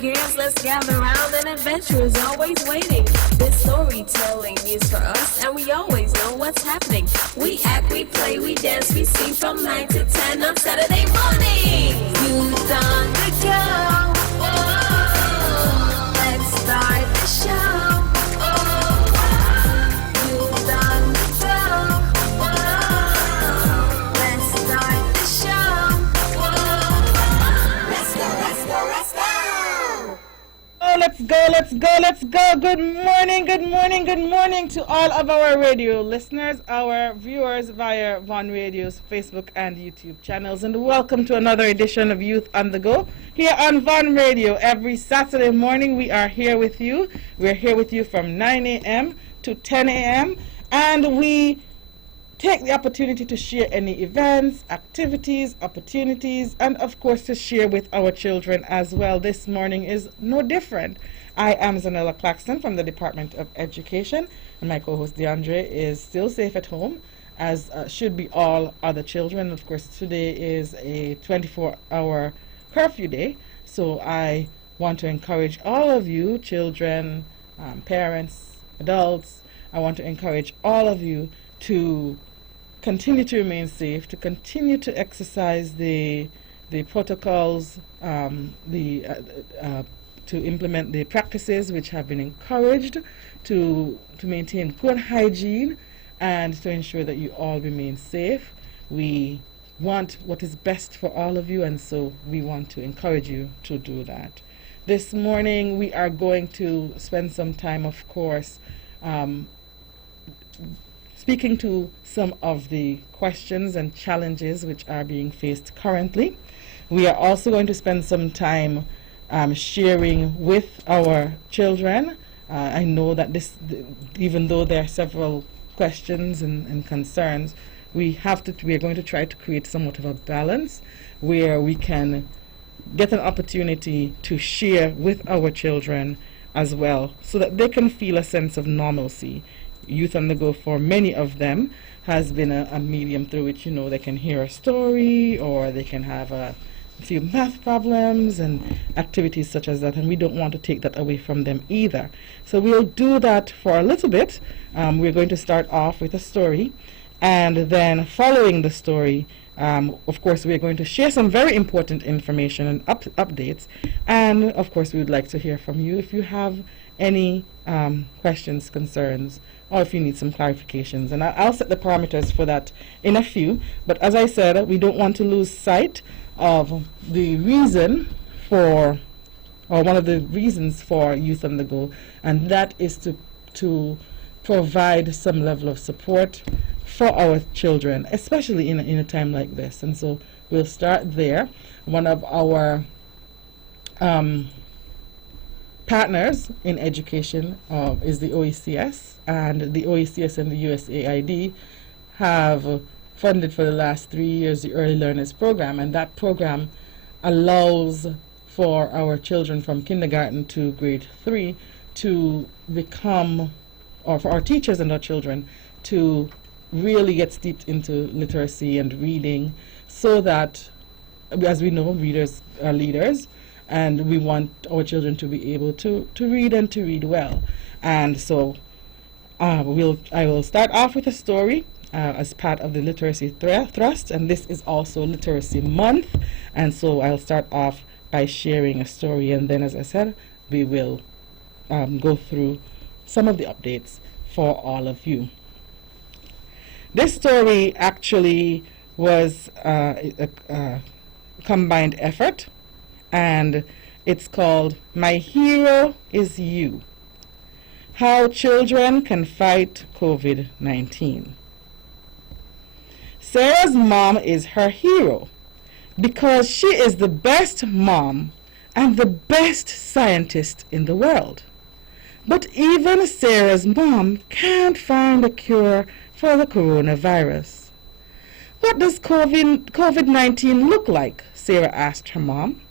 begins, let's gather round, and adventure is always waiting. This storytelling is for us, and we always know what's happening. We act, we play, we dance, we sing from 9 to 10 on Saturday morning. Youth on the go. Oh, let's start the show. Youth on the go. Oh, let's start the show. Let's go, let's go, let's go. Oh, let's go, let's go, let's go. Good morning, good morning, good morning to all of our radio listeners, our viewers via Von Radio's Facebook and YouTube channels, and welcome to another edition of Youth on the Go here on Von Radio. Every Saturday morning we are here with you. We're here with you from 9 a.m. to 10 a.m. and we take the opportunity to share any events, activities, opportunities, and of course to share with our children as well. This morning is no different. I am Zanella Claxton from the Department of Education, and my co-host DeAndre is still safe at home, as should be all other children. Of course, today is a 24-hour curfew day, so I want to encourage all of you, children, parents, adults, I want to encourage all of you to continue to remain safe, to continue to exercise the protocols, to implement the practices which have been encouraged, to maintain good hygiene, and to ensure that you all remain safe. We want what is best for all of you, and so we want to encourage you to do that. This morning we are going to spend some time, of course, speaking to some of the questions and challenges which are being faced currently. We are also going to spend some time sharing with our children. I know that even though there are several questions and concerns, we are going to try to create somewhat of a balance where we can get an opportunity to share with our children as well, so that they can feel a sense of normalcy. Youth on the Go, for many of them, has been a medium through which, they can hear a story, or they can have a few math problems and activities such as that, and we don't want to take that away from them either. So we'll do that for a little bit. We're going to start off with a story, and then following the story, of course, we're going to share some very important information and updates, and of course we would like to hear from you if you have any questions, concerns, or if you need some clarifications. And I'll set the parameters for that in a few. But as I said, we don't want to lose sight of the reason for, or one of the reasons for Youth on the Go, and that is to provide some level of support for our children, especially in a time like this. And so we'll start there. One of our partners in education is the OECS, and the OECS and the USAID have funded for the last 3 years the Early Learners Program, and that program allows for our children from kindergarten to grade 3 to become, or for our teachers and our children to really get steeped into literacy and reading, so that, as we know, readers are leaders, and we want our children to be able to read and to read well. And so I will start off with a story as part of the Literacy Thrust, and this is also Literacy Month, and so I'll start off by sharing a story, and then, as I said, we will go through some of the updates for all of you. This story actually was a combined effort, and it's called My Hero is You: How Children Can Fight COVID-19. Sarah's mom is her hero because she is the best mom and the best scientist in the world. But even Sarah's mom can't find a cure for the coronavirus. What does COVID-19 look like? Sarah asked her mom.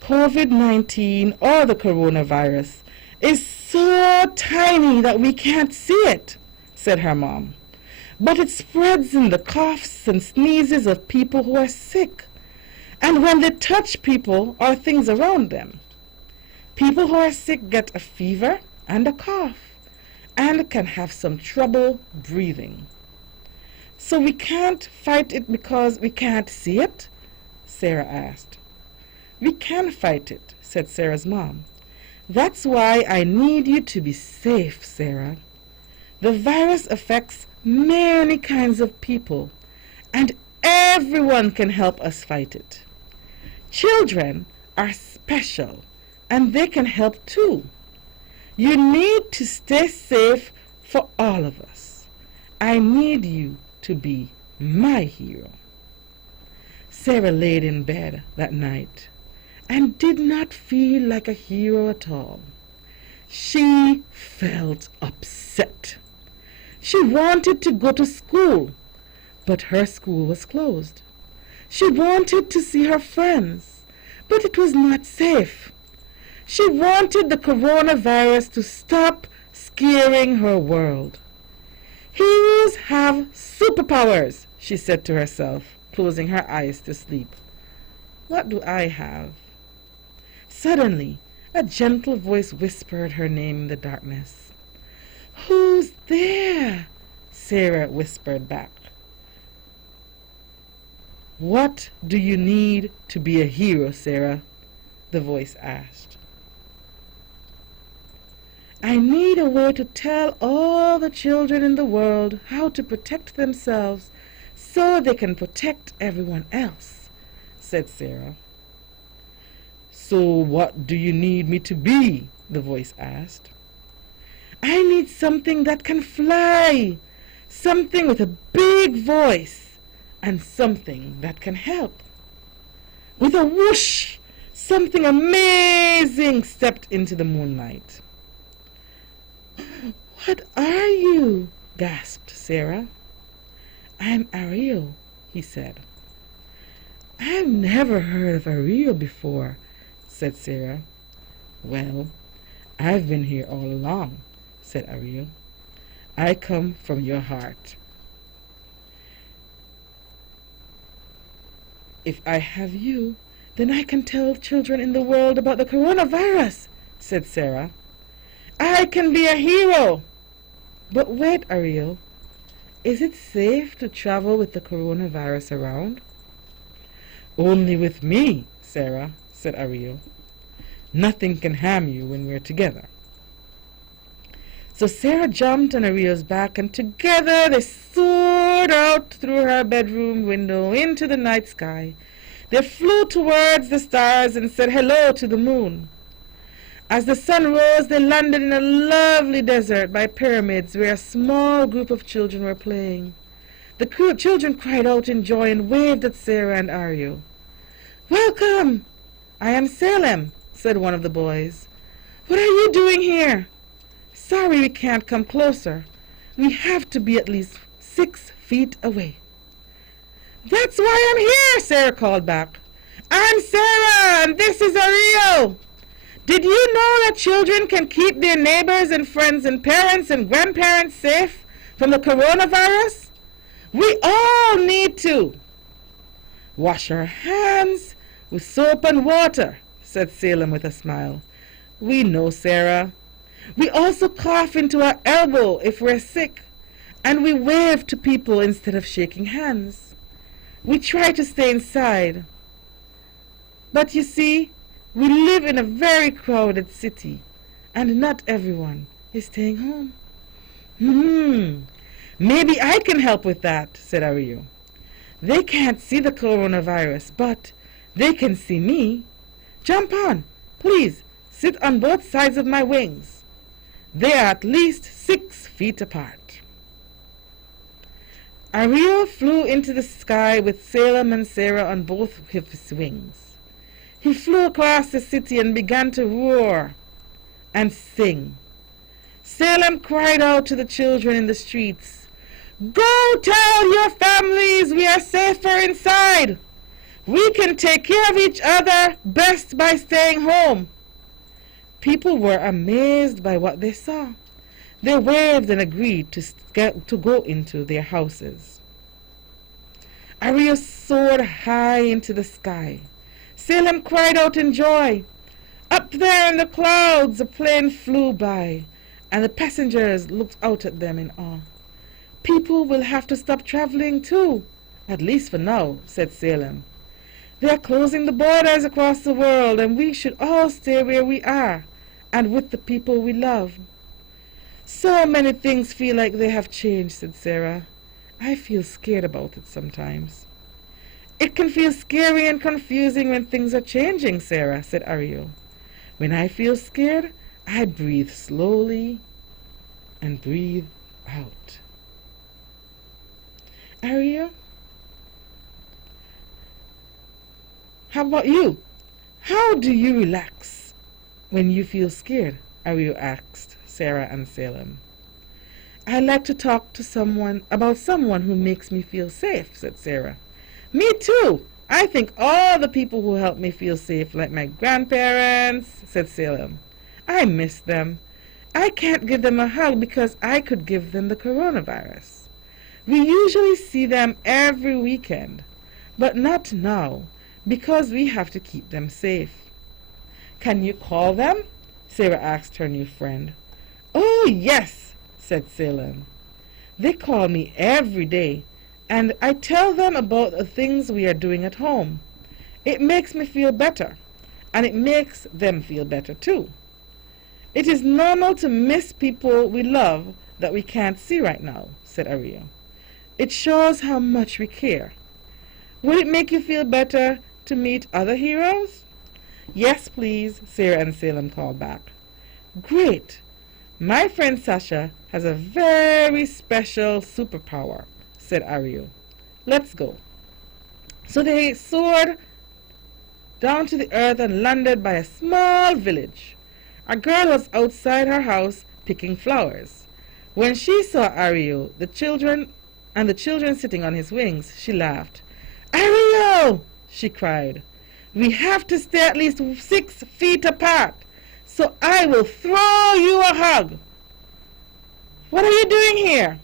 COVID-19, or the coronavirus, is so tiny that we can't see it, said her mom. But it spreads in the coughs and sneezes of people who are sick, and when they touch people or things around them. People who are sick get a fever and a cough and can have some trouble breathing. So we can't fight it because we can't see it? Sarah asked. We can fight it, said Sarah's mom. That's why I need you to be safe, Sarah. The virus affects many kinds of people, and everyone can help us fight it. Children are special, and they can help too. You need to stay safe for all of us. I need you to be my hero. Sarah laid in bed that night and did not feel like a hero at all. She felt upset. She wanted to go to school, but her school was closed. She wanted to see her friends, but it was not safe. She wanted the coronavirus to stop scaring her world. Heroes have superpowers, she said to herself, closing her eyes to sleep. What do I have? Suddenly, a gentle voice whispered her name in the darkness. Who's there? Sarah whispered back. What do you need to be a hero, Sarah? The voice asked. I need a way to tell all the children in the world how to protect themselves so they can protect everyone else, said Sarah. So what do you need me to be? The voice asked. I need something that can fly, something with a big voice, and something that can help. With a whoosh, something amazing stepped into the moonlight. What are you? Gasped Sarah. I'm Ariel, he said. I've never heard of Ariel before, said Sarah. Well, I've been here all along, said Ariel. I come from your heart. If I have you, then I can tell children in the world about the coronavirus, said Sarah. I can be a hero. But wait, Ariel, is it safe to travel with the coronavirus around? Only with me, Sarah, said Ariel. Nothing can harm you when we're together. So Sarah jumped on Ariel's back, and together they soared out through her bedroom window into the night sky. They flew towards the stars and said hello to the moon. As the sun rose, they landed in a lovely desert by pyramids where a small group of children were playing. The children cried out in joy and waved at Sarah and Ariel. Welcome! I am Salem, said one of the boys. What are you doing here? Sorry we can't come closer. We have to be at least 6 feet away. That's why I'm here, Sarah called back. I'm Sarah, and this is Ariel. Did you know that children can keep their neighbors and friends and parents and grandparents safe from the coronavirus? We all need to. Wash our hands with soap and water, said Salem with a smile. We know, Sarah. We also cough into our elbow if we're sick, and we wave to people instead of shaking hands. We try to stay inside. But you see, we live in a very crowded city, and not everyone is staying home. Maybe I can help with that, said Ariel. They can't see the coronavirus, but they can see me. Jump on, please. Sit on both sides of my wings. They are at least 6 feet apart. Ariel flew into the sky with Salem and Sarah on both of his wings. He flew across the city and began to roar and sing. Salem cried out to the children in the streets, Go tell your families we are safer inside. We can take care of each other best by staying home. People were amazed by what they saw. They waved and agreed to go into their houses. Ariel soared high into the sky. Salem cried out in joy, Up there in the clouds, a plane flew by, and the passengers looked out at them in awe. People will have to stop traveling too, at least for now, said Salem. They are closing the borders across the world, and we should all stay where we are, and with the people we love. So many things feel like they have changed, said Sarah. I feel scared about it sometimes. It can feel scary and confusing when things are changing, Sarah, said Ariel. When I feel scared, I breathe slowly and breathe out. Ariel, how about you? How do you relax when you feel scared? Ariel asked Sarah and Salem. I like to talk to someone about someone who makes me feel safe, said Sarah. Me too. I think all the people who help me feel safe, like my grandparents, said Salem. I miss them. I can't give them a hug because I could give them the coronavirus. We usually see them every weekend, but not now because we have to keep them safe. Can you call them? Sarah asked her new friend. Oh, yes, said Salem. They call me every day, and I tell them about the things we are doing at home. It makes me feel better, and it makes them feel better too. It is normal to miss people we love that we can't see right now, said Ariel. It shows how much we care. Would it make you feel better to meet other heroes? Yes, please, Sarah and Salem called back. Great. My friend Sasha has a very special superpower, said Ariel. Let's go. So they soared down to the earth and landed by a small village. A girl was outside her house picking flowers. When she saw Ariel, the children sitting on his wings, she laughed. Ariel, she cried, we have to stay at least 6 feet apart, so I will throw you a hug. What are you doing here?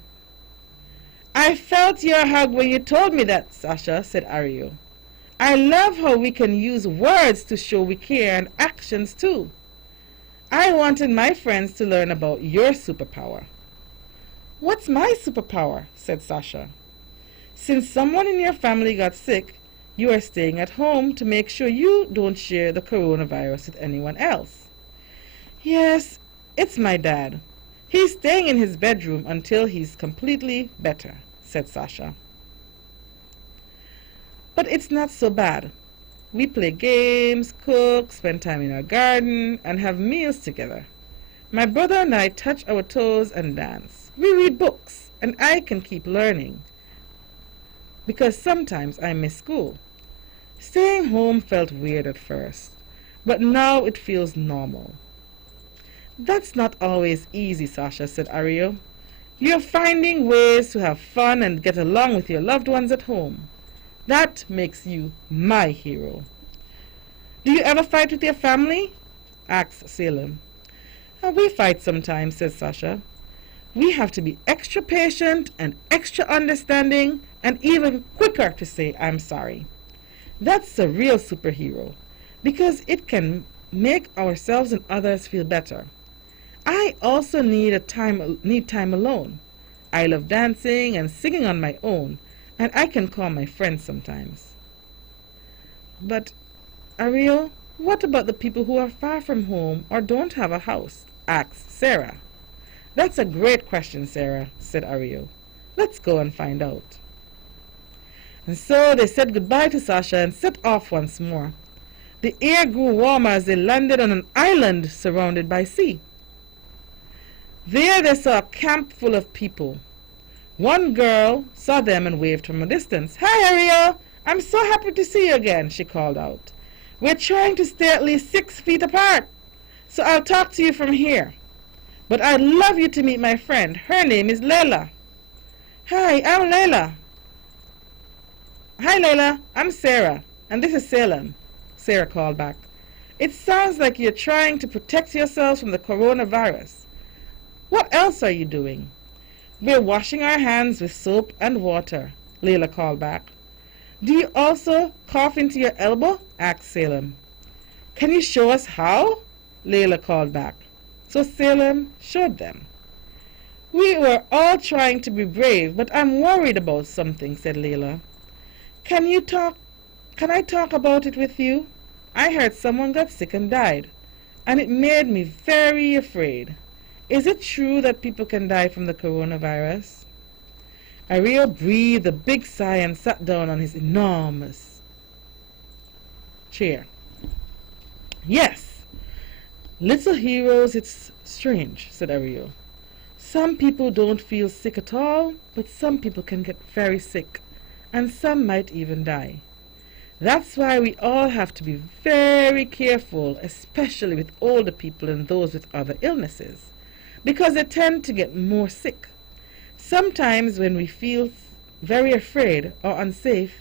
I felt your hug when you told me that, Sasha, said Ariel. I love how we can use words to show we care and actions too. I wanted my friends to learn about your superpower. What's my superpower? Said Sasha. Since someone in your family got sick, you are staying at home to make sure you don't share the coronavirus with anyone else. Yes, it's my dad. He's staying in his bedroom until he's completely better, said Sasha. But it's not so bad. We play games, cook, spend time in our garden, and have meals together. My brother and I touch our toes and dance. We read books, and I can keep learning, because sometimes I miss school. Staying home felt weird at first, but now it feels normal. That's not always easy, Sasha, said Ariel. You're finding ways to have fun and get along with your loved ones at home. That makes you my hero. Do you ever fight with your family? Asked Salem. We fight sometimes, said Sasha. We have to be extra patient and extra understanding and even quicker to say I'm sorry. That's a real superhero because it can make ourselves and others feel better. I also need time alone. I love dancing and singing on my own, and I can call my friends sometimes. But, Ariel, what about the people who are far from home or don't have a house? Asked Sarah. That's a great question, Sarah, said Ariel. Let's go and find out. And so they said goodbye to Sasha and set off once more. The air grew warmer as they landed on an island surrounded by sea. There they saw a camp full of people. One girl saw them and waved from a distance. Hi, Ariel! I'm so happy to see you again, she called out. We're trying to stay at least 6 feet apart, so I'll talk to you from here. But I'd love you to meet my friend. Her name is Layla. Hi, I'm Layla. Hi, Layla. I'm Sarah, and this is Salem, Sarah called back. It sounds like you're trying to protect yourselves from the coronavirus. What else are you doing? We're washing our hands with soap and water, Layla called back. Do you also cough into your elbow? Asked Salem. Can you show us how? Layla called back. So Salem showed them. We were all trying to be brave, but I'm worried about something, said Layla. Can I talk about it with you? I heard someone got sick and died, and it made me very afraid. Is it true that people can die from the coronavirus? Ariel breathed a big sigh and sat down on his enormous chair. Yes, little heroes, it's strange, said Ariel. Some people don't feel sick at all, but some people can get very sick, and some might even die. That's why we all have to be very careful, especially with older people and those with other illnesses, because they tend to get more sick. Sometimes when we feel very afraid or unsafe,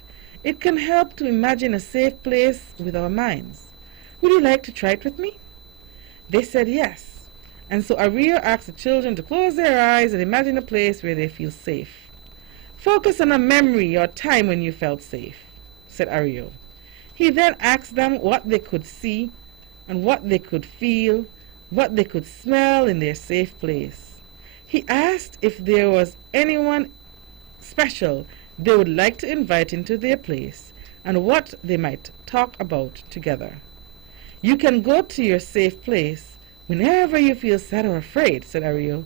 it can help to imagine a safe place with our minds. Would you like to try it with me? They said yes, and so Ariel asked the children to close their eyes and imagine a place where they feel safe. Focus on a memory or time when you felt safe, said Ariel. He then asked them what they could see and what they could feel, what they could smell in their safe place. He asked if there was anyone special they would like to invite into their place and what they might talk about together. You can go to your safe place whenever you feel sad or afraid, said Ariel.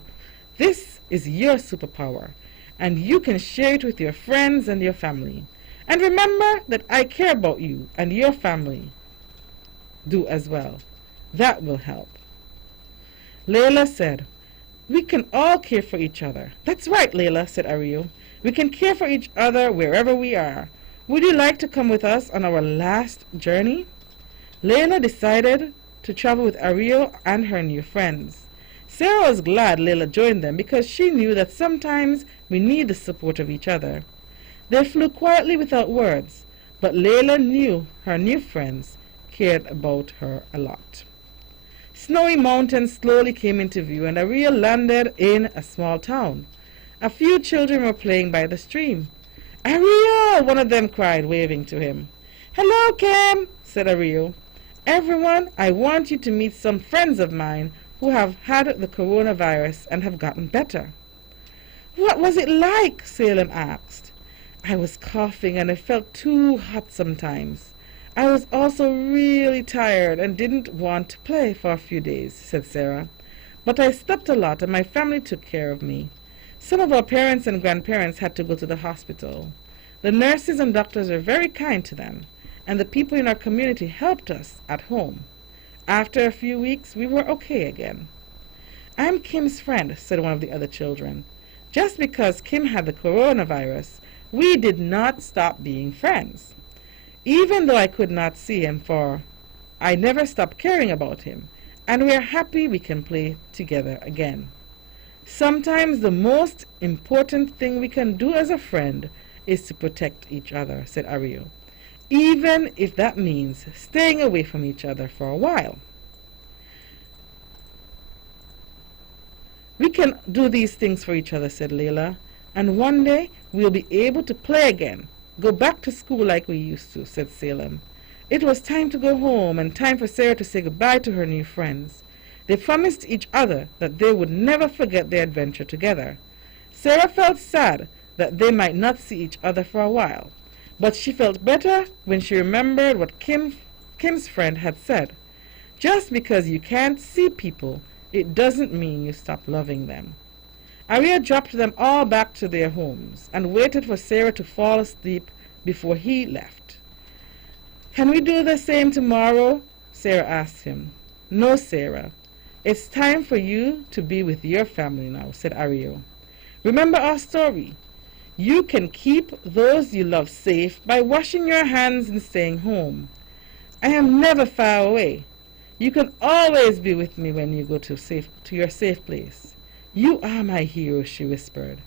This is your superpower, and you can share it with your friends and your family. And remember that I care about you and your family do as well. That will help. Layla said, we can all care for each other. That's right, Layla, said Ariel. We can care for each other wherever we are. Would you like to come with us on our last journey? Layla decided to travel with Ariel and her new friends. Sarah was glad Layla joined them because she knew that sometimes we need the support of each other. They flew quietly without words, but Layla knew her new friends cared about her a lot. Snowy mountains slowly came into view, and Ariel landed in a small town. A few children were playing by the stream. Ariel! One of them cried, waving to him. Hello, Kim, said Ariel. Everyone, I want you to meet some friends of mine who have had the coronavirus and have gotten better. What was it like? Salem asked. I was coughing and I felt too hot sometimes. I was also really tired and didn't want to play for a few days, said Sarah. But I slept a lot and my family took care of me. Some of our parents and grandparents had to go to the hospital. The nurses and doctors were very kind to them, and the people in our community helped us at home. After a few weeks, we were okay again. I'm Kim's friend, said one of the other children. Just because Kim had the coronavirus, we did not stop being friends. Even though I could not see him, for I never stopped caring about him, and we are happy we can play together again. Sometimes the most important thing we can do as a friend is to protect each other, said Ariel, even if that means staying away from each other for a while. We can do these things for each other, said Layla, and one day we'll be able to play again. Go back to school like we used to, said Salem. It was time to go home and time for Sarah to say goodbye to her new friends. They promised each other that they would never forget their adventure together. Sarah felt sad that they might not see each other for a while, but she felt better when she remembered what Kim's friend had said. Just because you can't see people, it doesn't mean you stop loving them. Ariel dropped them all back to their homes and waited for Sarah to fall asleep before he left. Can we do the same tomorrow? Sarah asked him. No, Sarah. It's time for you to be with your family now, said Ariel. Remember our story. You can keep those you love safe by washing your hands and staying home. I am never far away. You can always be with me when you go to your safe place. You are my hero, she whispered.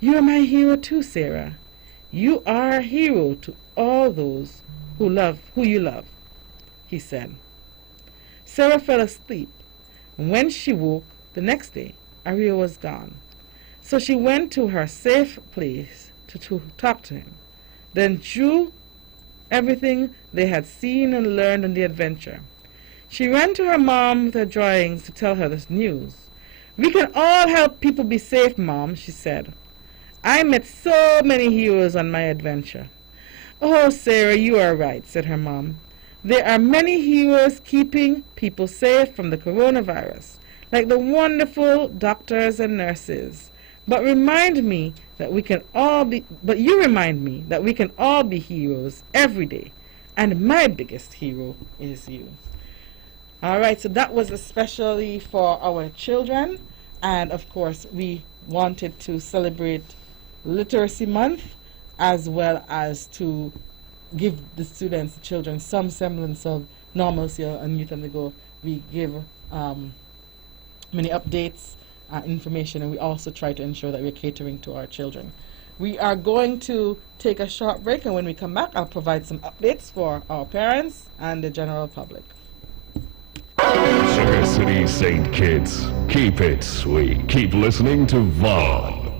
You are my hero too, Sarah. You are a hero to all those who you love, he said. Sarah fell asleep, and when she woke the next day, Ariel was gone. So she went to her safe place to talk to him, then drew everything they had seen and learned on the adventure. She ran to her mom with her drawings to tell her this news. "We can all help people be safe, Mom," she said. "I met so many heroes on my adventure." "Oh, Sarah, you are right," said her mom. "There are many heroes keeping people safe from the coronavirus, like the wonderful doctors and nurses. But you remind me that we can all be heroes every day. And my biggest hero is you." All right, so that was especially for our children. And of course, we wanted to celebrate Literacy Month as well as to give the students, the children, some semblance of normalcy on Youth on the Go. We give many updates, information, and we also try to ensure that we're catering to our children. We are going to take a short break, and when we come back, I'll provide some updates for our parents and the general public. Sugar City St. Kitts, keep it sweet. Keep listening to Vaughn.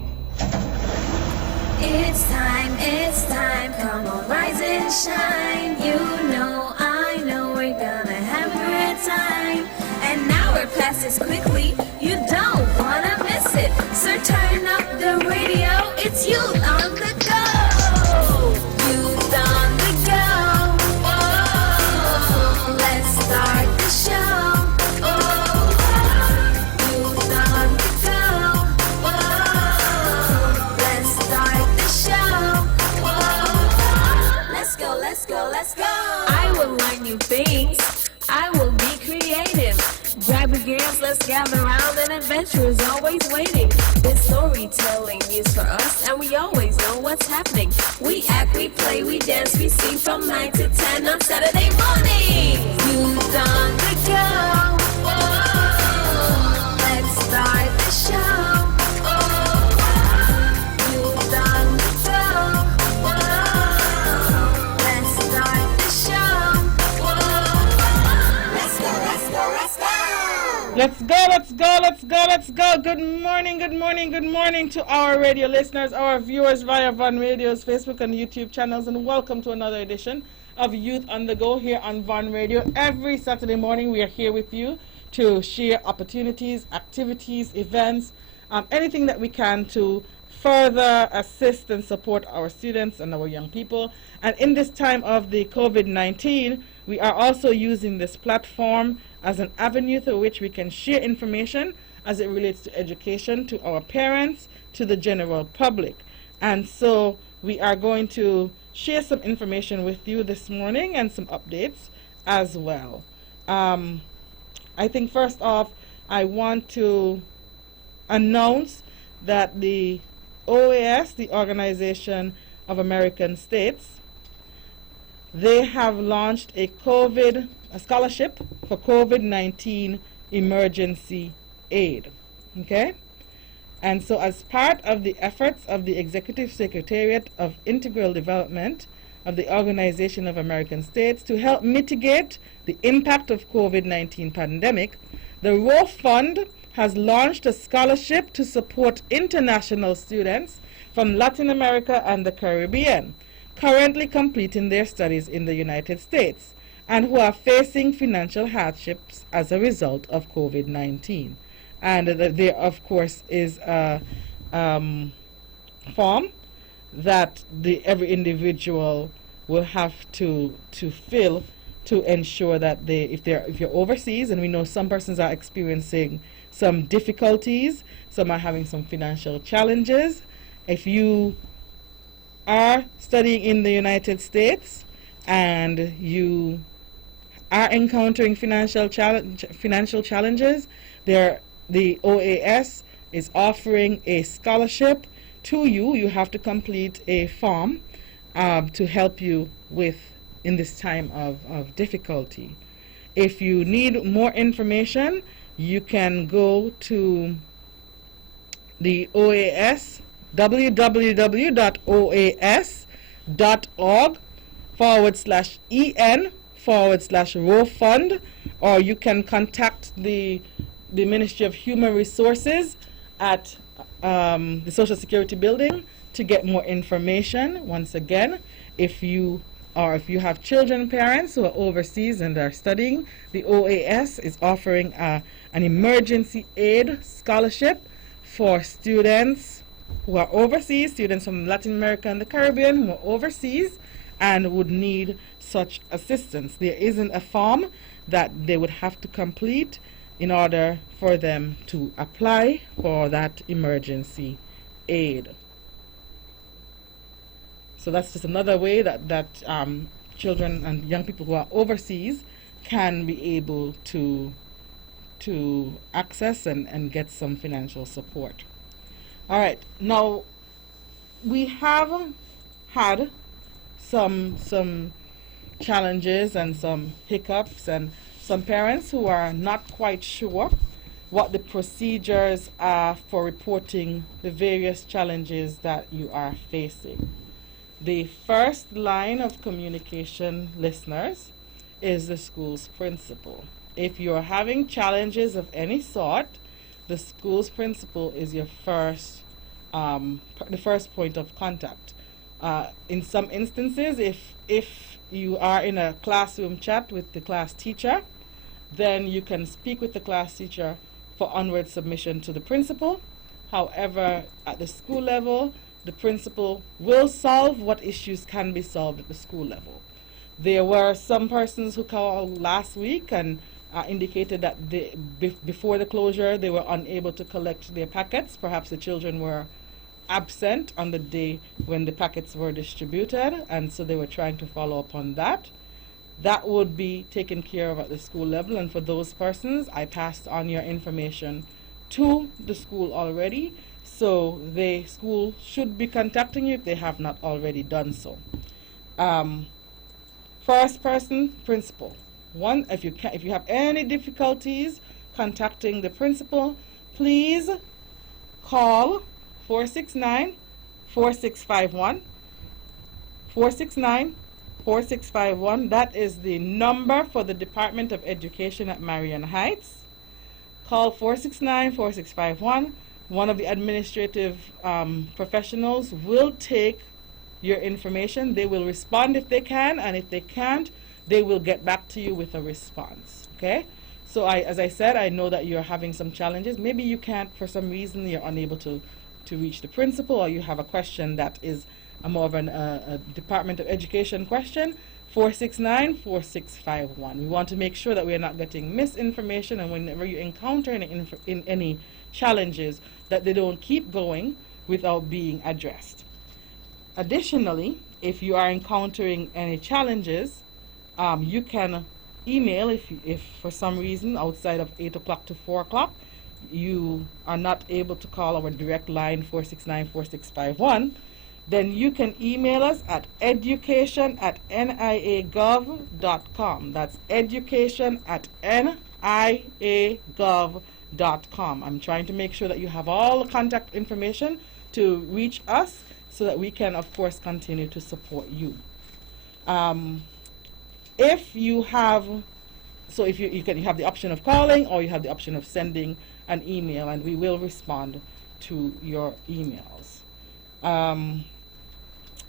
It's time, come on, rise and shine. You know, I know we're gonna have a great time. And now we're past this quickly, you don't wanna miss it. So turn up the radio, it's Youth on the Go. Youth on the Go. Oh, let's start the show. Oh, Youth on the Go. Oh, let's start the show. Oh, let's go, let's go, let's go. I will learn new things. I will be creative. Grab your gears, let's gather round, and adventure is always waiting. This storytelling is for us, and we always know what's happening. We act, we play, we dance, we sing from 9 to 10 on Saturday morning. Youth on the Go. Oh, let's start the show. Oh, Youth on the Go. Oh, let's start the show. Oh, let's go, let's go, let's go. Let's go, let's go, let's go, let's go. Good morning, good morning, good morning to our radio listeners, our viewers via Vaughn Radio's Facebook and YouTube channels, and welcome to another edition of Youth on the Go here on Vaughn Radio. Every Saturday morning we are here with you to share opportunities, activities, events, anything that we can to further assist and support our students and our young people. And in this time of the COVID-19, we are also using this platform as an avenue through which we can share information as it relates to education to our parents, to the general public. And so we are going to share some information with you this morning and some updates as well. I think first off, I want to announce that the OAS, the Organization of American States, they have launched a scholarship for COVID-19 emergency aid. Okay? And so as part of the efforts of the Executive Secretariat of Integral Development of the Organization of American States to help mitigate the impact of COVID-19 pandemic, the ROE Fund has launched a scholarship to support international students from Latin America and the Caribbean, currently completing their studies in the United States, and who are facing financial hardships as a result of COVID-19. And there, of course, is a form that every individual will have to fill to ensure that if you're overseas, and we know some persons are experiencing some difficulties, some are having some financial challenges. If you are studying in the United States and you are encountering financial challenges, the OAS is offering a scholarship to you. You have to complete a form to help you in this time of difficulty. If you need more information, you can go to the OAS, www.oas.org/en/ROE Fund, or you can contact the Ministry of Human Resources at the Social Security Building to get more information. Once again, if you or if you have children, parents who are overseas and are studying, the OAS is offering an emergency aid scholarship for students who are overseas, students from Latin America and the Caribbean who are overseas and would need such assistance. There isn't a form that they would have to complete in order for them to apply for that emergency aid. So that's just another way that children and young people who are overseas can be able to access and get some financial support. All right, now we have had some challenges and some hiccups and some parents who are not quite sure what the procedures are for reporting the various challenges that you are facing. The first line of communication, listeners, is the school's principal. If you're having challenges of any sort, the school's principal is your first, the first point of contact. In some instances, if you are in a classroom chat with the class teacher, then you can speak with the class teacher for onward submission to the principal. However, at the school level, the principal will solve what issues can be solved at the school level. There were some persons who called last week and indicated that before the closure they were unable to collect their packets. Perhaps the children were absent on the day when the packets were distributed, and so they were trying to follow up on that. That would be taken care of at the school level, and for those persons, I passed on your information to the school already, so the school should be contacting you if they have not already done so. First person, principal. One, if you have any difficulties contacting the principal, please call 469-4651. 469-4651. That is the number for the Department of Education at Marion Heights. Call 469-4651. One of the administrative professionals will take your information. They will respond if they can, and if they can't, they will get back to you with a response. Okay? So as I said, I know that you're having some challenges. Maybe you can't, for some reason, you're unable to reach the principal, or you have a question that is more of a Department of Education question. 469-4651. We want to make sure that we are not getting misinformation, and whenever you encounter any challenges, that they don't keep going without being addressed. Additionally, if you are encountering any challenges, you can email if for some reason outside of 8 o'clock to 4 o'clock you are not able to call our direct line 469-4651, then you can email us at education@niagov.com. That's education@niagov.com. I'm trying to make sure that you have all the contact information to reach us so that we can, of course, continue to support you. If you have, you have the option of calling, or you have the option of sending an email, and we will respond to your emails.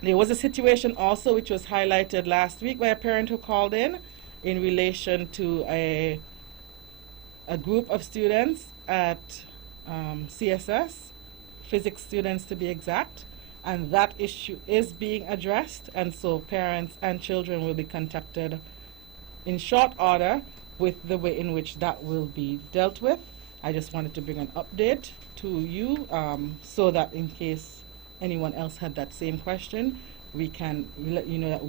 There was a situation also which was highlighted last week by a parent who called in relation to a group of students at CSS, physics students to be exact, and that issue is being addressed, and so parents and children will be contacted in short order with the way in which that will be dealt with. I just wanted to bring an update to you so that in case anyone else had that same question, we let you know that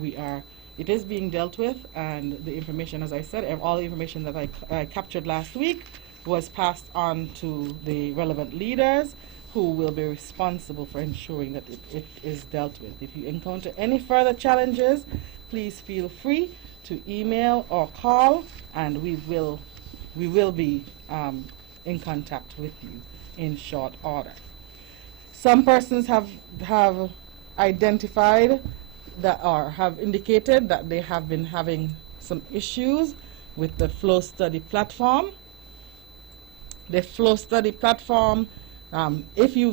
it is being dealt with, and the information, as I said, all the information that I captured last week was passed on to the relevant leaders who will be responsible for ensuring that it is dealt with. If you encounter any further challenges, please feel free to email or call, and we will be in contact with you in short order. Some persons have identified that, or have indicated that they have been having some issues with the Flow Study platform. The Flow Study platform, if you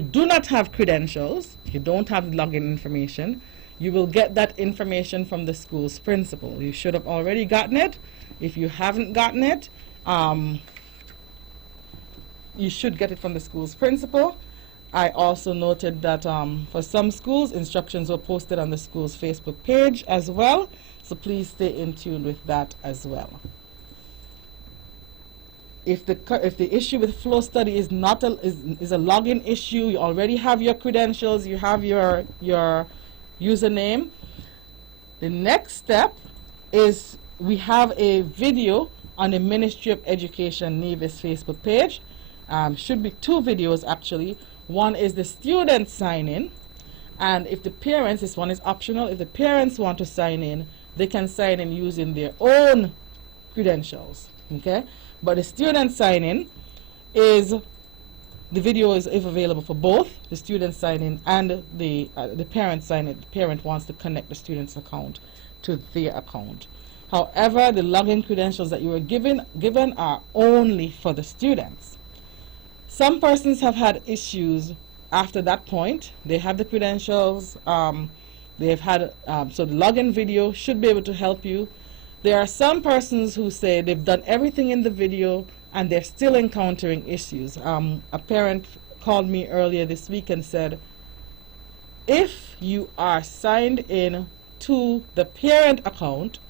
do not have credentials, if you don't have login information, you will get that information from the school's principal. You should have already gotten it. If you haven't gotten it, you should get it from the school's principal. I also noted that for some schools, instructions were posted on the school's Facebook page as well, so please stay in tune with that as well. If the issue with Flow Study is not is a login issue, you already have your credentials, you have your username, the next step is we have a video on the Ministry of Education Nevis Facebook page. Should be 2 videos actually. One is the student sign in, and if the parents, this one is optional, if the parents want to sign in, they can sign in using their own credentials, okay? But the student sign in is, the video is available for both the student sign in and the parent sign in. The parent wants to connect the student's account to their account. However, the login credentials that you were given are only for the students. Some persons have had issues after that point. They have the credentials, they've had, so the login video should be able to help you. There are some persons who say they've done everything in the video and they're still encountering issues. A parent called me earlier this week and said, if you are signed in to the parent account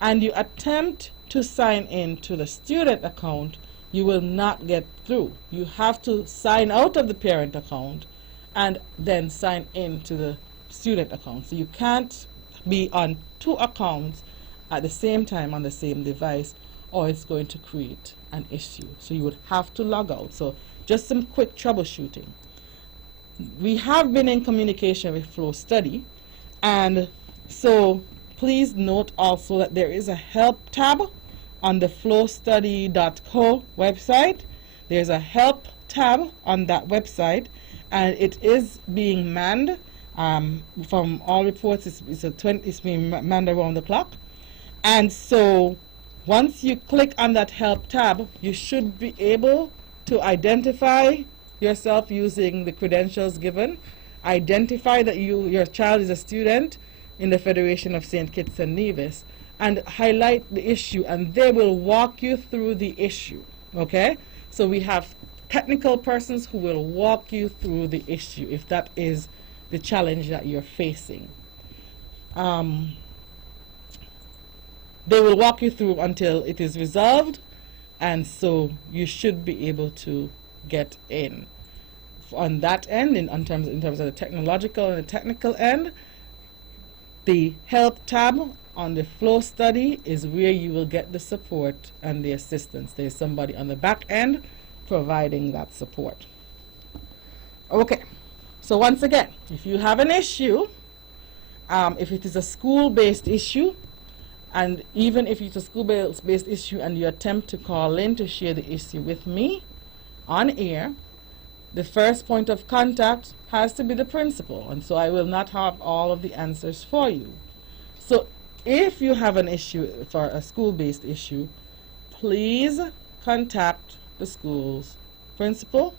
and you attempt to sign in to the student account, you will not get through. You have to sign out of the parent account and then sign in to the student account. So you can't be on 2 accounts at the same time on the same device, or it's going to create an issue. So you would have to log out. So just some quick troubleshooting. We have been in communication with Flow Study, and so please note also that there is a help tab on the flowstudy.co website. There's a help tab on that website, and it is being manned. From all reports, it's being manned around the clock. And so once you click on that help tab, you should be able to identify yourself using the credentials given, identify that your child is a student in the Federation of St. Kitts and Nevis, and highlight the issue, and they will walk you through the issue, okay? So we have technical persons who will walk you through the issue if that is the challenge that you're facing. They will walk you through until it is resolved, and so you should be able to get in. On that end, in terms of the technological and the technical end, the help tab on the Flow Study is where you will get the support and the assistance. There's somebody on the back end providing that support. Okay, so once again, if you have an issue, if it is a school-based issue, and even if it's a school-based issue and you attempt to call in to share the issue with me on air, the first point of contact has to be the principal, and so I will not have all of the answers for you. So if you have an issue for a school-based issue, please contact the school's principal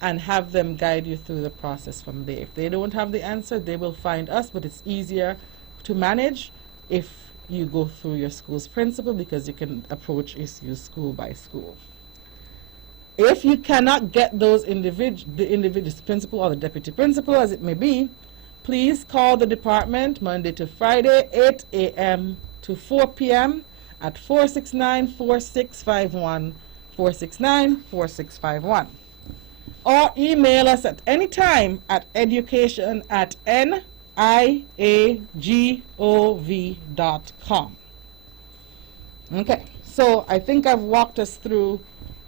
and have them guide you through the process from there. If they don't have the answer, they will find us, but it's easier to manage if you go through your school's principal, because you can approach issues school by school. If you cannot get those the individual principal or the deputy principal, as it may be, please call the department Monday to Friday, 8 a.m. to 4 p.m. at 469-4651, 469-4651. Or email us at any time at education@niagov.com. Okay, so I think I've walked us through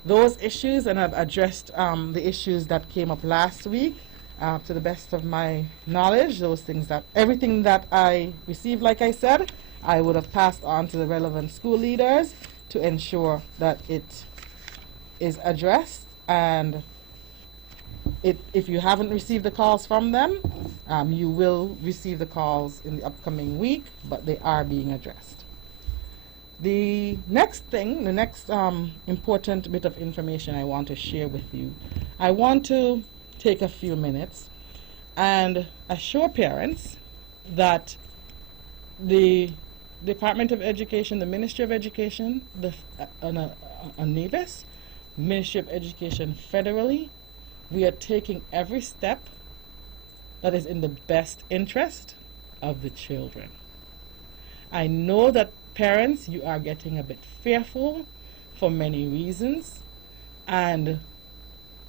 those issues, and I've addressed the issues that came up last week to the best of my knowledge. Those things that, everything that I received, like I said, I would have passed on to the relevant school leaders to ensure that it is addressed. And if you haven't received the calls from them, you will receive the calls in the upcoming week, but they are being addressed. The next thing, the next important bit of information I want to share with you, I want to take a few minutes and assure parents that the Department of Education, the Ministry of Education, NABES, Ministry of Education federally, we are taking every step that is in the best interest of the children. I know that parents, you are getting a bit fearful for many reasons, and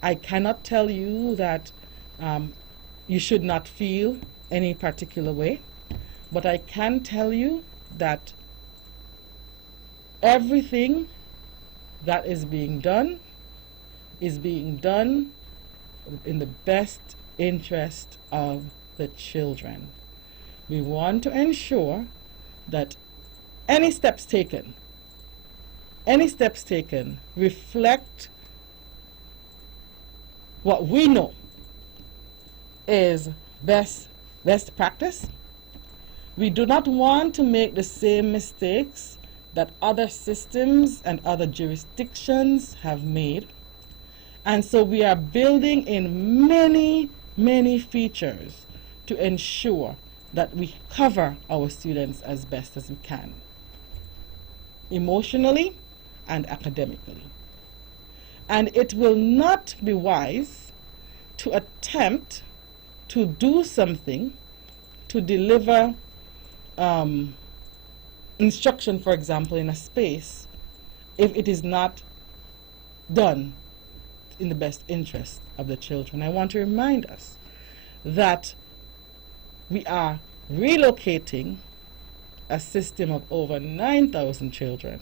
I cannot tell you that you should not feel any particular way, but I can tell you that everything that is being done in the best interest of the children. We want to ensure that any steps taken reflect what we know is best practice. We do not want to make the same mistakes that other systems and other jurisdictions have made. And so we are building in many features to ensure that we cover our students as best as we can, emotionally and academically. And it will not be wise to attempt to do something to deliver instruction, for example, in a space, if it is not done in the best interest of the children. I want to remind us that we are relocating a system of over 9,000 children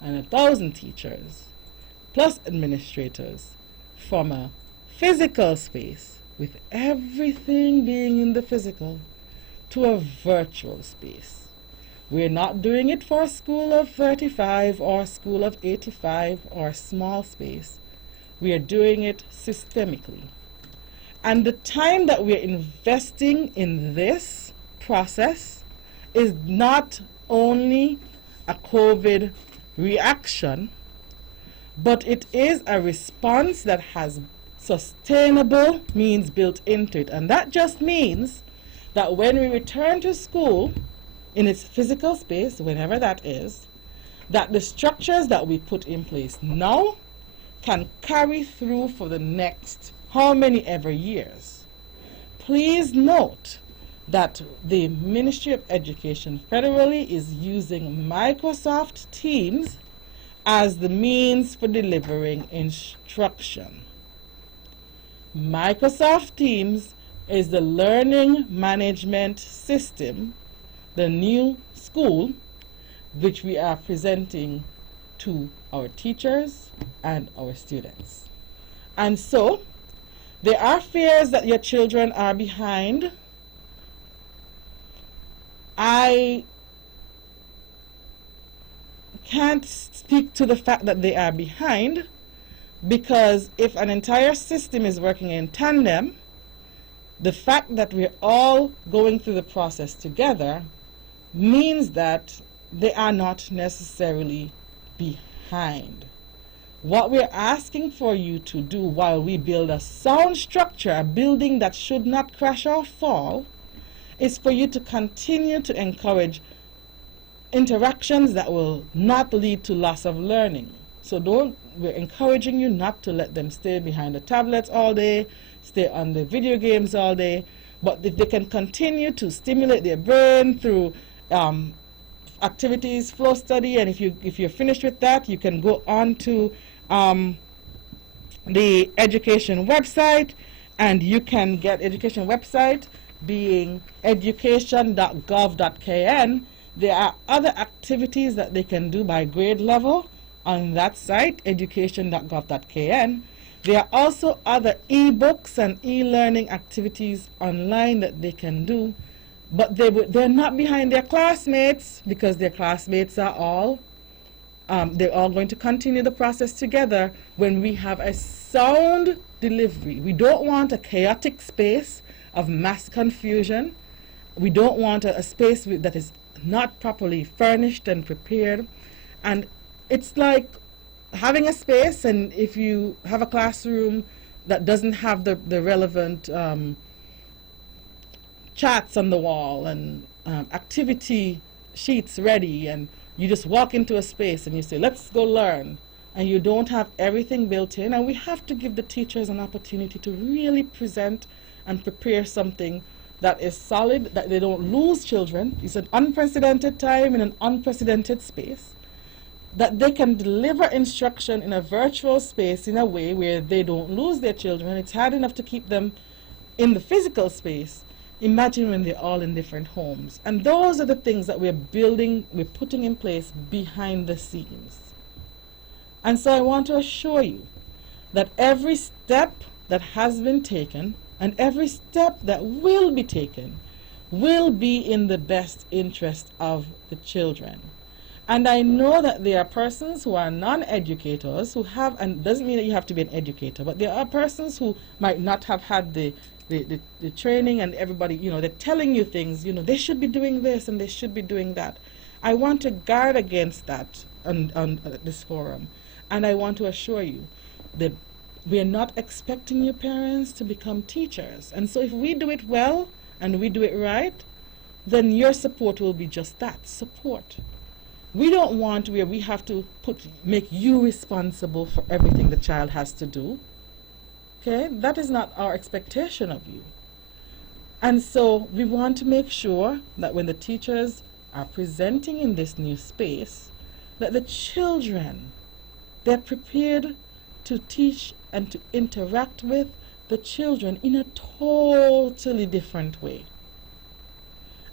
and 1,000 teachers, plus administrators, from a physical space, with everything being in the physical, to a virtual space. We're not doing it for a school of 35 or a school of 85 or a small space. We are doing it systemically. And the time that we're investing in this process is not only a COVID reaction, but it is a response that has sustainable means built into it. And that just means that when we return to school in its physical space, whenever that is, that the structures that we put in place now can carry through for the next how many ever years. Please note that the Ministry of Education federally is using Microsoft Teams as the means for delivering instruction. Microsoft Teams is the learning management system, the new school, which we are presenting to our teachers and our students. And so, there are fears that your children are behind. I can't speak to the fact that they are behind, because if an entire system is working in tandem, the fact that we're all going through the process together means that they are not necessarily behind. What we're asking for you to do while we build a sound structure, a building that should not crash or fall, is for you to continue to encourage interactions that will not lead to loss of learning. So we're encouraging you not to let them stay behind the tablets all day, stay on the video games all day, but if they can continue to stimulate their brain through activities, flow study, and if you're finished with that, you can go on to the education website, and you can get education website being education.gov.kn. There are other activities that they can do by grade level on that site, education.gov.kn. There are also other e-books and e-learning activities online that they can do, but they're not behind their classmates, because their classmates are all they're all going to continue the process together when we have a sound delivery. We don't want a chaotic space of mass confusion. We don't want a space that is not properly furnished and prepared. And it's like having a space, and if you have a classroom that doesn't have the relevant charts on the wall and activity sheets ready, and you just walk into a space and you say, let's go learn, and you don't have everything built in. And we have to give the teachers an opportunity to really present and prepare something that is solid, that they don't lose children. It's an unprecedented time in an unprecedented space, that they can deliver instruction in a virtual space in a way where they don't lose their children. It's hard enough to keep them in the physical space. Imagine when they're all in different homes. And those are the things that we're building, we're putting in place behind the scenes. And so I want to assure you that every step that has been taken and every step that will be taken will be in the best interest of the children. And I know that there are persons who are non-educators who have, and doesn't mean that you have to be an educator, but there are persons who might not have had the training, and everybody, they're telling you things, they should be doing this and they should be doing that. I want to guard against that on this forum. And I want to assure you that we are not expecting your parents to become teachers. And so if we do it well and we do it right, then your support will be just that, support. We don't want where we have to make you responsible for everything the child has to do. Okay? That is not our expectation of you. And so we want to make sure that when the teachers are presenting in this new space, that the children, they're prepared to teach and to interact with the children in a totally different way.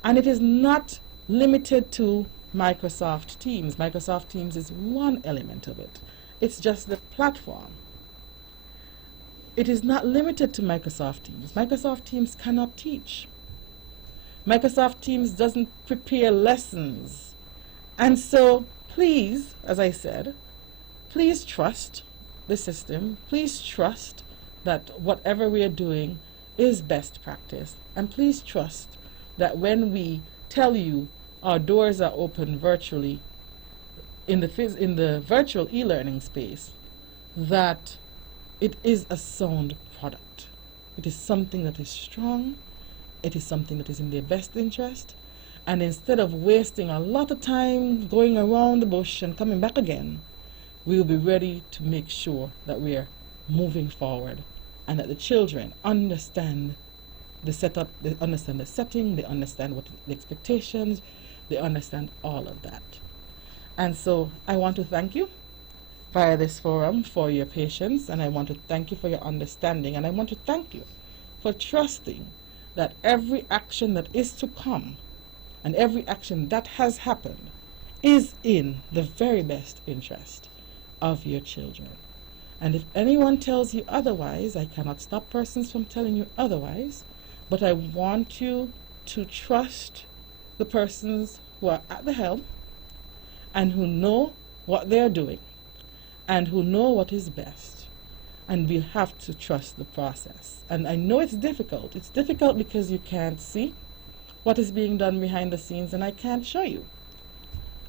And it is not limited to Microsoft Teams. Microsoft Teams is one element of it. It's just the platform. It is not limited to Microsoft Teams. Microsoft Teams cannot teach. Microsoft Teams doesn't prepare lessons. And so please, as I said, please trust the system. Please trust that whatever we are doing is best practice. And please trust that when we tell you our doors are open virtually in the virtual e-learning space, that it is a sound product. It is something that is strong. It is something that is in their best interest. And instead of wasting a lot of time going around the bush and coming back again, we will be ready to make sure that we are moving forward and that the children understand the setup, they understand the setting, they understand what the expectations, they understand all of that. And so I want to thank you via this forum for your patience, and I want to thank you for your understanding, and I want to thank you for trusting that every action that is to come and every action that has happened is in the very best interest of your children. And if anyone tells you otherwise, I cannot stop persons from telling you otherwise, but I want you to trust the persons who are at the helm and who know what they are doing and who know what is best. And we have to trust the process. And I know it's difficult. It's difficult because you can't see what is being done behind the scenes, and I can't show you.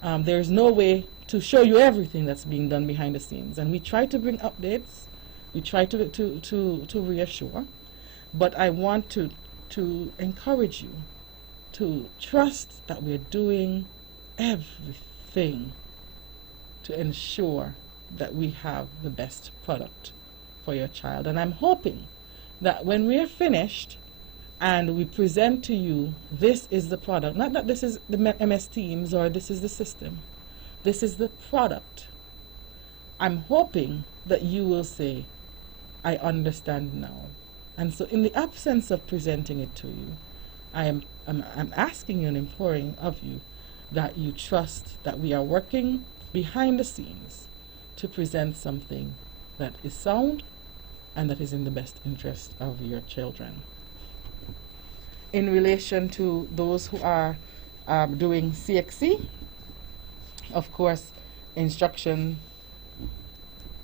There's no way to show you everything that's being done behind the scenes. And we try to bring updates. We try to reassure. But I want to encourage you to trust that we're doing everything to ensure that we have the best product for your child. And I'm hoping that when we're finished and we present to you, this is the product, not that this is the MS Teams or this is the system, this is the product. I'm hoping that you will say, I understand now. And so in the absence of presenting it to you, I'm asking you and imploring of you that you trust that we are working behind the scenes to present something that is sound and that is in the best interest of your children. In relation to those who are doing CXC, of course, instruction,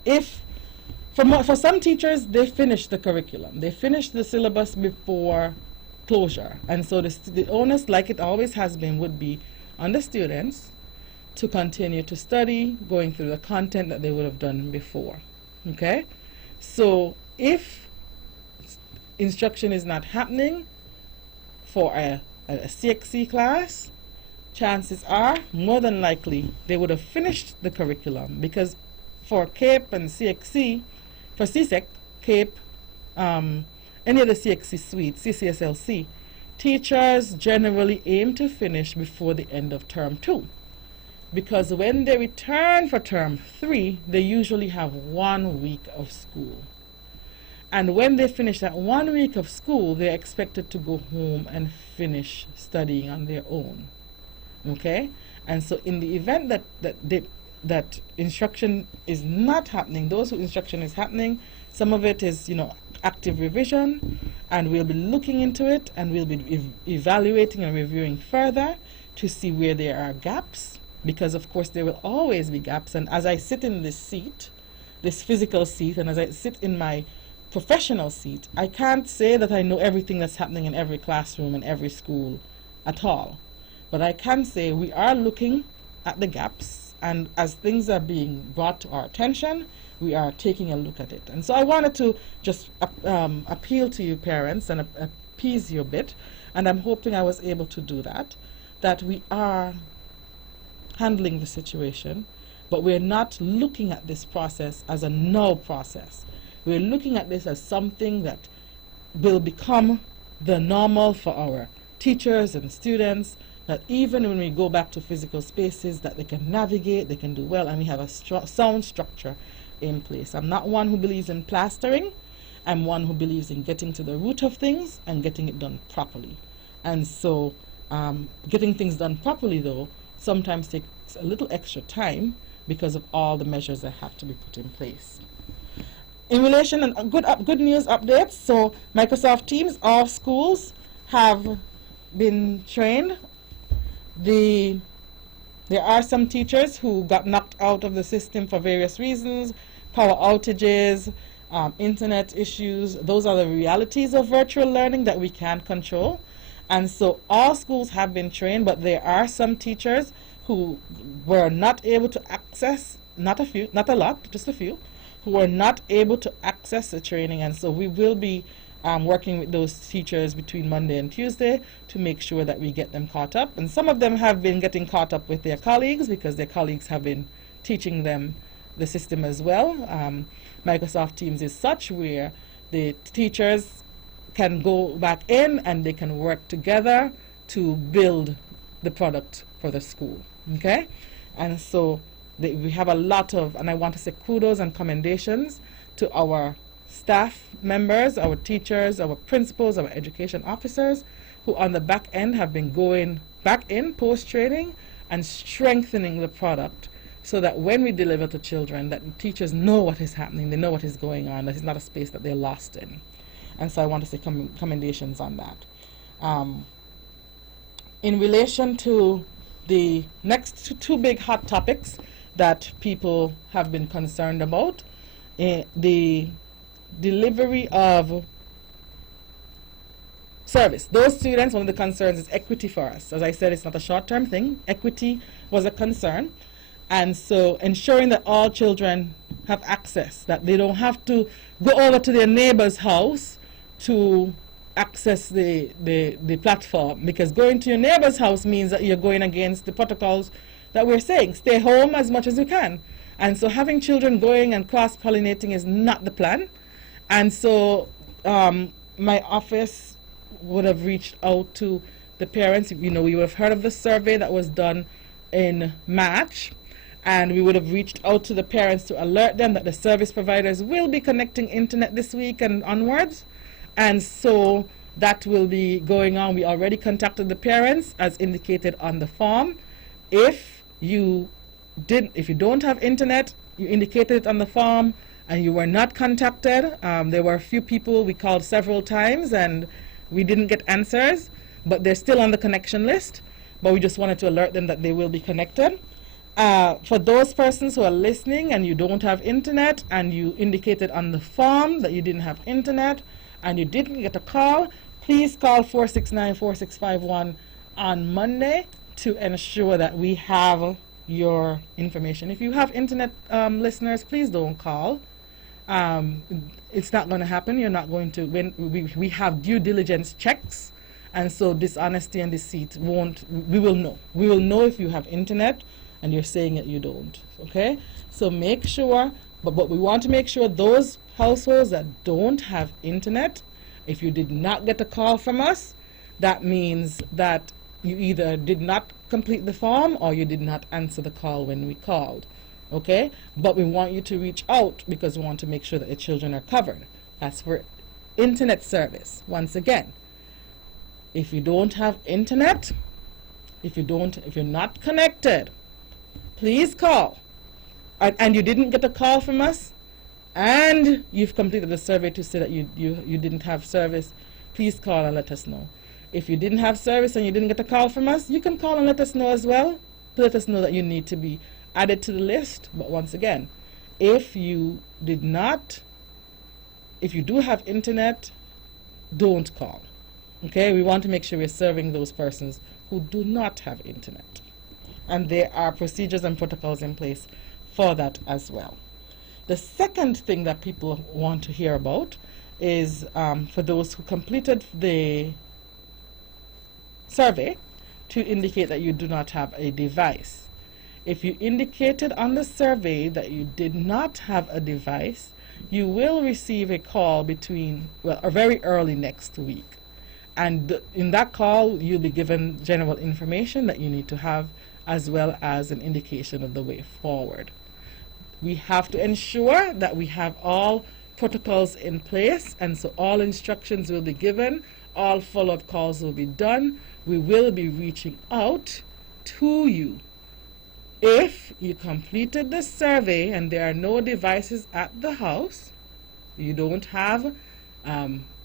for some teachers, they finish the curriculum. They finish the syllabus before closure. And so the onus, like it always has been, would be on the students to continue to study, going through the content that they would have done before. Okay? So if instruction is not happening for a CXC class, chances are, more than likely, they would have finished the curriculum, because for CAPE and CXC, for CSEC, CAPE, any of the CXC suites, CCSLC, teachers generally aim to finish before the end of term 2. Because when they return for term 3, they usually have 1 week of school. And when they finish that 1 week of school, they're expected to go home and finish studying on their own. Okay? And so in the event that instruction is not happening, those who instruction is happening, some of it is, active revision, and we'll be looking into it, and we'll be evaluating and reviewing further to see where there are gaps, because of course there will always be gaps. And as I sit in this seat, this physical seat, and as I sit in my professional seat, I can't say that I know everything that's happening in every classroom and every school at all. But I can say we are looking at the gaps, and as things are being brought to our attention, we are taking a look at it. And so I wanted to just appeal to you parents and appease you a bit, and I'm hoping I was able to do that we are handling the situation, but we're not looking at this process as a null process. We're looking at this as something that will become the normal for our teachers and students, that even when we go back to physical spaces, that they can navigate, they can do well, and we have a sound structure in place. I'm not one who believes in plastering. I'm one who believes in getting to the root of things and getting it done properly. And so getting things done properly, though, sometimes takes a little extra time because of all the measures that have to be put in place. In relation, and good news updates, so Microsoft Teams, all schools have been trained. There are some teachers who got knocked out of the system for various reasons, power outages, internet issues. Those are the realities of virtual learning that we can't control. And so all schools have been trained, but there are some teachers who were not able to access, not a lot, just a few, who were not able to access the training. And so we will be working with those teachers between Monday and Tuesday to make sure that we get them caught up. And some of them have been getting caught up with their colleagues because their colleagues have been teaching them the system as well. Microsoft Teams is such where the teachers can go back in and they can work together to build the product for the school. Okay? And so we have a lot of, and I want to say kudos and commendations to our staff members, our teachers, our principals, our education officers, who on the back end have been going back in post-training and strengthening the product so that when we deliver to children, that teachers know what is happening, they know what is going on, that it's not a space that they're lost in. And so I want to say commendations on that. In relation to the next two big hot topics that people have been concerned about, the delivery of service. Those students, one of the concerns is equity for us. As I said, it's not a short-term thing. Equity was a concern. And so ensuring that all children have access, that they don't have to go over to their neighbor's house to access the platform, because going to your neighbor's house means that you're going against the protocols that we're saying. Stay home as much as you can. And so having children going and cross-pollinating is not the plan. And so my office would have reached out to the parents. We would have heard of the survey that was done in March, and we would have reached out to the parents to alert them that the service providers will be connecting internet this week and onwards. And so that will be going on. We already contacted the parents as indicated on the form. If you don't have internet, you indicated it on the form and you were not contacted. There were a few people we called several times and we didn't get answers, but they're still on the connection list. But we just wanted to alert them that they will be connected. For those persons who are listening and you don't have internet and you indicated on the form that you didn't have internet and you didn't get a call, please call 469-4651 on Monday to ensure that we have your information. If you have internet listeners, please don't call. It's not going to happen. You're not going to. When we have due diligence checks, And so dishonesty and deceit we will know. We will know if you have internet and you're saying that you don't. Okay? So make sure, but we want to make sure those households that don't have internet, if you did not get a call from us, that means that you either did not complete the form or you did not answer the call when we called. Okay? But we want you to reach out because we want to make sure that the children are covered. That's for internet service. Once again, if you don't have internet, if you're not connected, please call. And you didn't get a call from us, and you've completed the survey to say that you didn't have service, please call and let us know. If you didn't have service and you didn't get a call from us, you can call and let us know as well, to let us know that you need to be added to the list. But once again, if you do have internet, don't call. Okay, we want to make sure we're serving those persons who do not have internet. And there are procedures and protocols in place for that as well. The second thing that people want to hear about is for those who completed the survey to indicate that you do not have a device. If you indicated on the survey that you did not have a device, you will receive a call very early next week. And in that call, you'll be given general information that you need to have, as well as an indication of the way forward. We have to ensure that we have all protocols in place, and so all instructions will be given, all follow-up calls will be done. We will be reaching out to you. If you completed the survey and there are no devices at the house, you don't have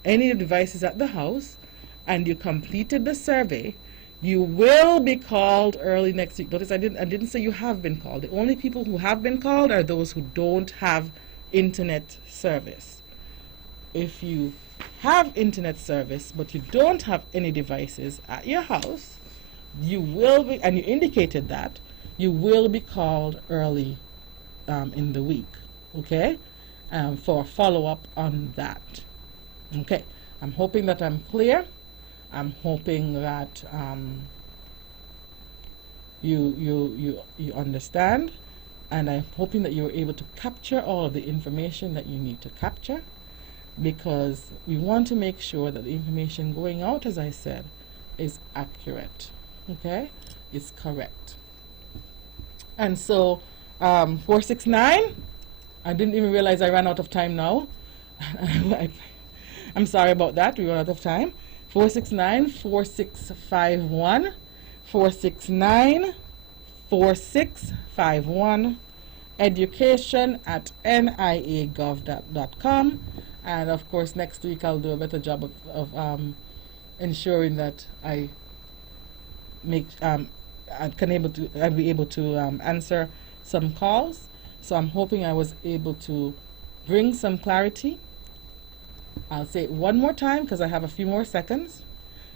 any devices at the house, and you completed the survey, you will be called early next week. Notice I didn't say you have been called. The only people who have been called are those who don't have internet service. If you have internet service but you don't have any devices at your house, you will be, and you indicated that, you will be called early in the week, okay, for a follow-up on that. Okay, I'm hoping that I'm clear. I'm hoping that you understand, and I'm hoping that you're able to capture all of the information that you need to capture, because we want to make sure that the information going out, as I said, is accurate, okay? It's correct. And so 469, I didn't even realize I ran out of time now. I'm sorry about that, we ran out of time. 469-4651, 469-4651, education@niagov.com. And of course, next week I'll do a better job of ensuring that I'll be able to answer some calls. So I'm hoping I was able to bring some clarity. I'll say it one more time because I have a few more seconds.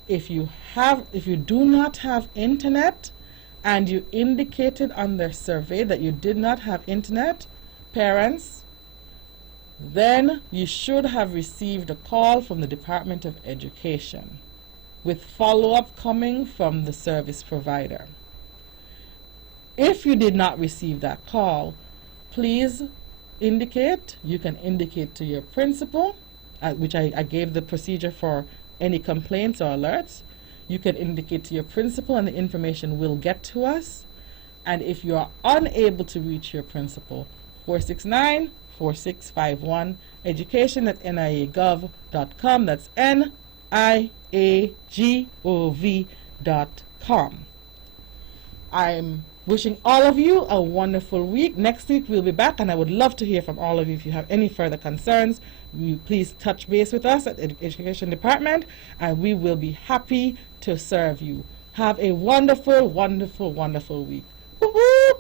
If you do not have internet and you indicated on their survey that you did not have internet, parents, then you should have received a call from the Department of Education with follow-up coming from the service provider. If you did not receive that call, please indicate. You can indicate to your principal, which I gave the procedure for any complaints or alerts. You can indicate to your principal and the information will get to us. And if you are unable to reach your principal, 469-4651, education@niagov.com. That's NIAGOV.com. I'm wishing all of you a wonderful week. Next week we'll be back, and I would love to hear from all of you. If you have any further concerns, please touch base with us at the Education Department, and we will be happy to serve you. Have a wonderful, wonderful, wonderful week. Woo-hoo!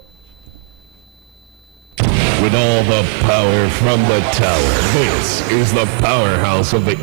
With all the power from the tower, this is the powerhouse of the